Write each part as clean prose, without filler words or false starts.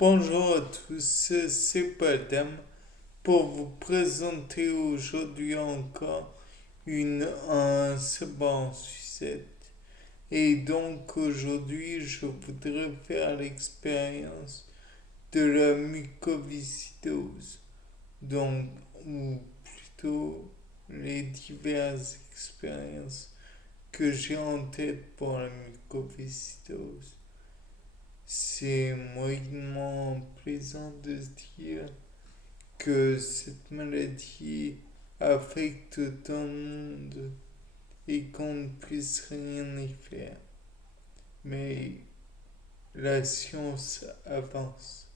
Bonjour à tous, c'est Padam pour vous présenter aujourd'hui encore un savoir en sucette. Et donc aujourd'hui, je voudrais faire l'expérience de la mucoviscidose, donc, ou plutôt les diverses expériences que j'ai en tête pour la mucoviscidose. C'est moyennement plaisant de se dire que cette maladie affecte tant de monde et qu'on ne puisse rien y faire. Mais la science avance.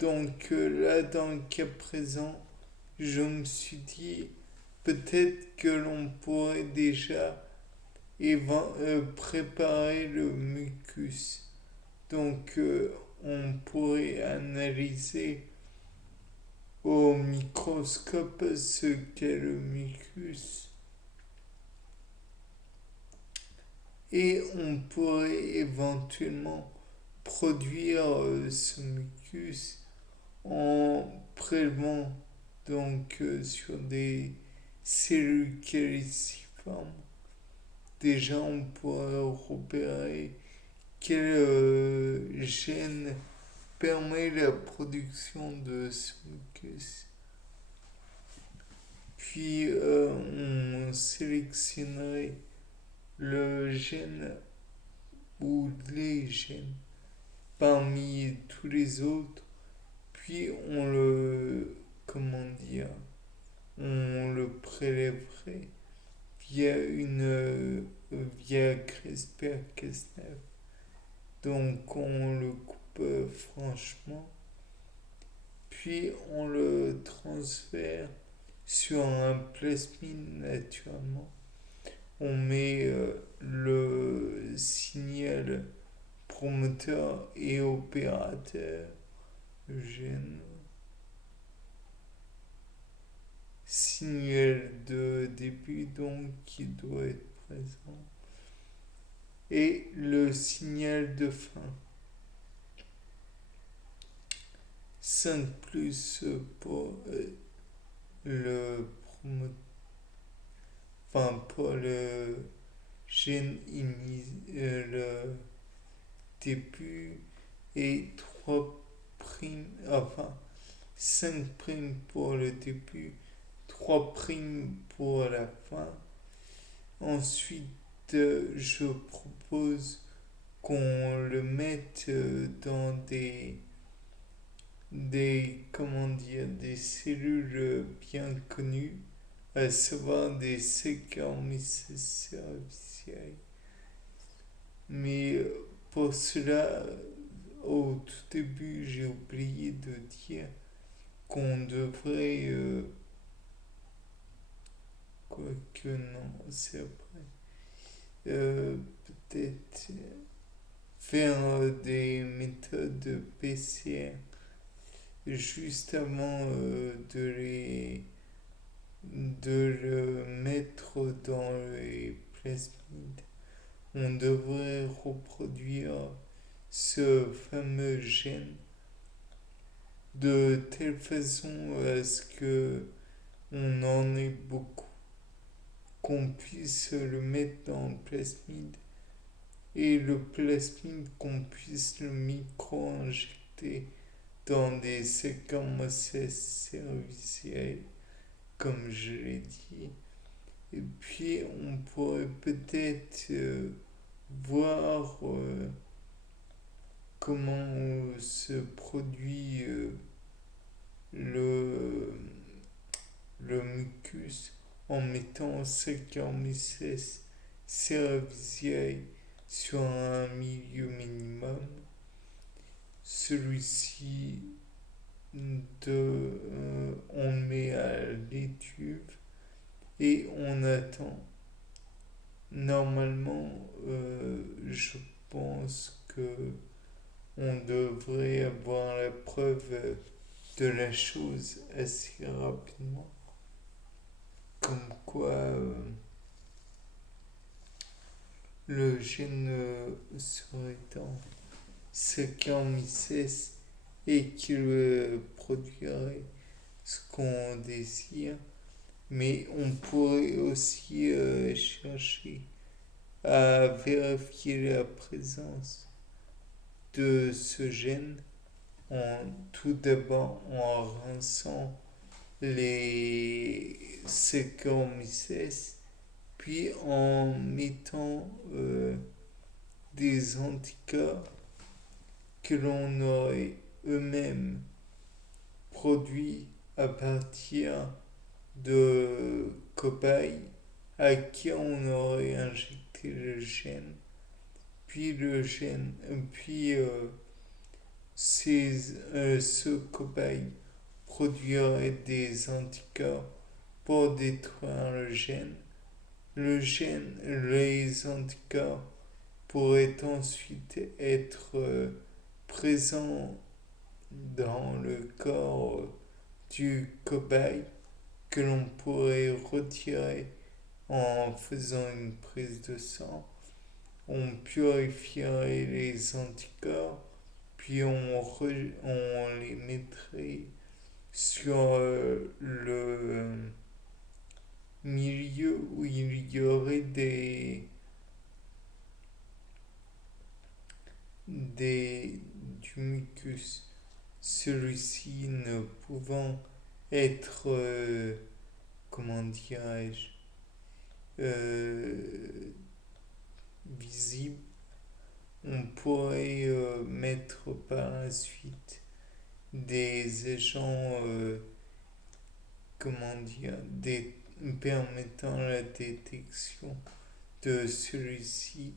Donc là, dans le cas présent, je me suis dit peut-être que l'on pourrait déjà préparer le mucus. Donc on pourrait analyser au microscope ce qu'est le mucus et on pourrait éventuellement produire ce mucus en prélevant donc sur des cellules caliciformes. Déjà on pourrait repérer quel gène permet la production de ce mucus. Puis on sélectionnerait le gène ou les gènes parmi tous les autres. Puis on le, comment dire, on le prélèverait via CRISPR-Cas9. Donc on le coupe franchement, puis on le transfère sur un plasmide naturellement. On met le signal promoteur et opérateur, le gène, signal de début donc qui doit être présent, et le signal de fin. 5 plus pour le promoteur, enfin pour le gène le début et 3 primes, enfin 5 primes pour le début, 3 primes pour la fin. Ensuite, je propose qu'on le mette dans comment dire, des cellules bien connues, à savoir des Saccharomyces cerevisiae. Mais pour cela, au tout début, j'ai oublié de dire qu'on devrait, quoique non, c'est après, peut-être faire des méthodes PCR juste avant de le mettre dans les plasmides. On devrait reproduire ce fameux gène de telle façon à ce que on en ait beaucoup, qu'on puisse le mettre dans le plasmide et le plasmide qu'on puisse le micro-injecter dans des Saccharomyces cerevisiae, comme je l'ai dit. Et puis on pourrait peut-être voir comment se produit le, le mucus en mettant Saccharomyces cerevisiae sur un milieu minimum. Celui-ci, on le met à l'étuve et on attend. Normalement, je pense que on devrait avoir la preuve de la chose assez rapidement. Comme quoi le gène serait Saccharomyces et qu'il produirait ce qu'on désire. Mais on pourrait aussi chercher à vérifier la présence de ce gène tout d'abord en rinçant les Saccharomyces, puis en mettant des anticorps que l'on aurait eux-mêmes produits à partir de cobayes à qui on aurait injecté le gène, puis ce cobaye produirait des anticorps pour détruire le gène. Les anticorps pourraient ensuite être présents dans le corps du cobaye que l'on pourrait retirer en faisant une prise de sang. On purifierait les anticorps, puis on les mettrait sur le milieu où il y aurait du mucus. Celui-ci ne pouvant être, comment dirais-je, visible, on pourrait mettre par la suite des agents, comment dire, permettant la détection de celui-ci,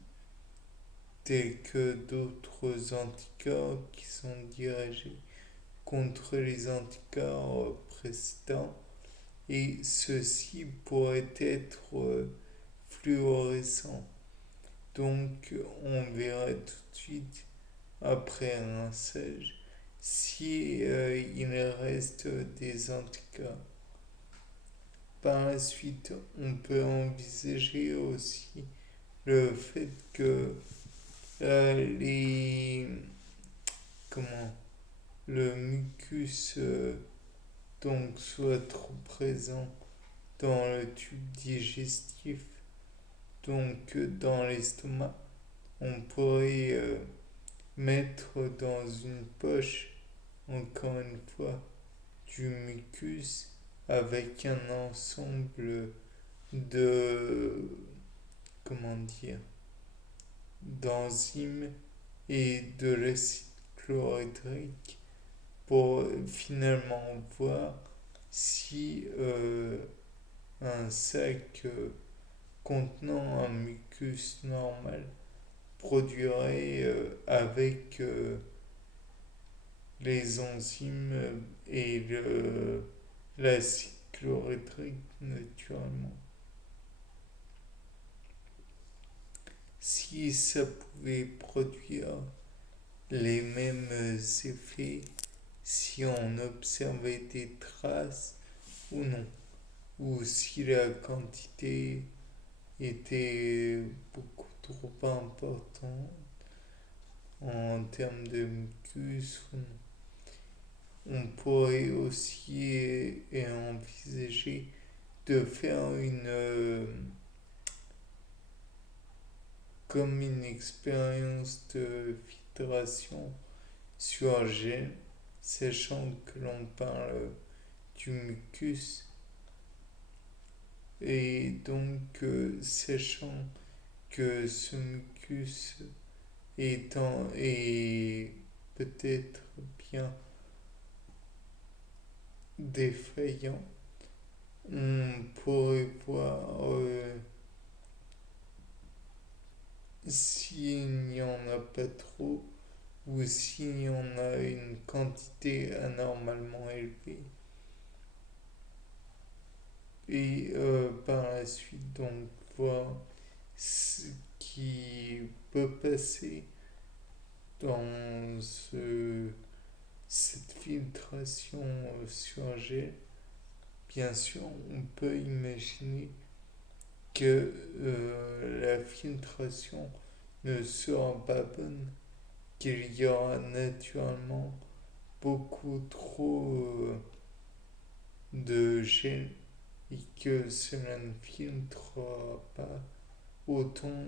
tels que d'autres anticorps qui sont dirigés contre les anticorps précédents, et ceux-ci pourraient être fluorescents. Donc on verra tout de suite après un rinçage si il reste des anticorps. Par la suite, on peut envisager aussi le fait que les comment le mucus donc soit trop présent dans le tube digestif, donc dans l'estomac. On pourrait mettre dans une poche, encore une fois, du mucus avec un ensemble de, comment dire, d'enzymes et de l'acide chlorhydrique pour finalement voir si un sac contenant un mucus normal produirait avec les enzymes et l'acide chlorhydrique naturellement. Si ça pouvait produire les mêmes effets, si on observait des traces ou non, ou si la quantité était beaucoup trop importante en termes de mucus ou non. On pourrait aussi envisager de faire comme une expérience de filtration sur gel, sachant que l'on parle du mucus et donc sachant que ce mucus est peut-être bien défaillant, on pourrait voir s'il n'y en a pas trop ou s'il y en a une quantité anormalement élevée. Et par la suite, donc, voir ce qui peut passer dans cette filtration sur gel. Bien sûr, on peut imaginer que la filtration ne sera pas bonne qu'il y aura naturellement beaucoup trop de gêne et que cela ne filtrera pas autant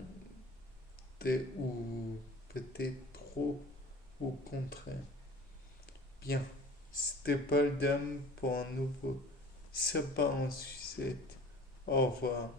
ou peut-être trop au contraire. Bien, c'était pas le dame pour un nouveau. Ça part en sucette. Au revoir.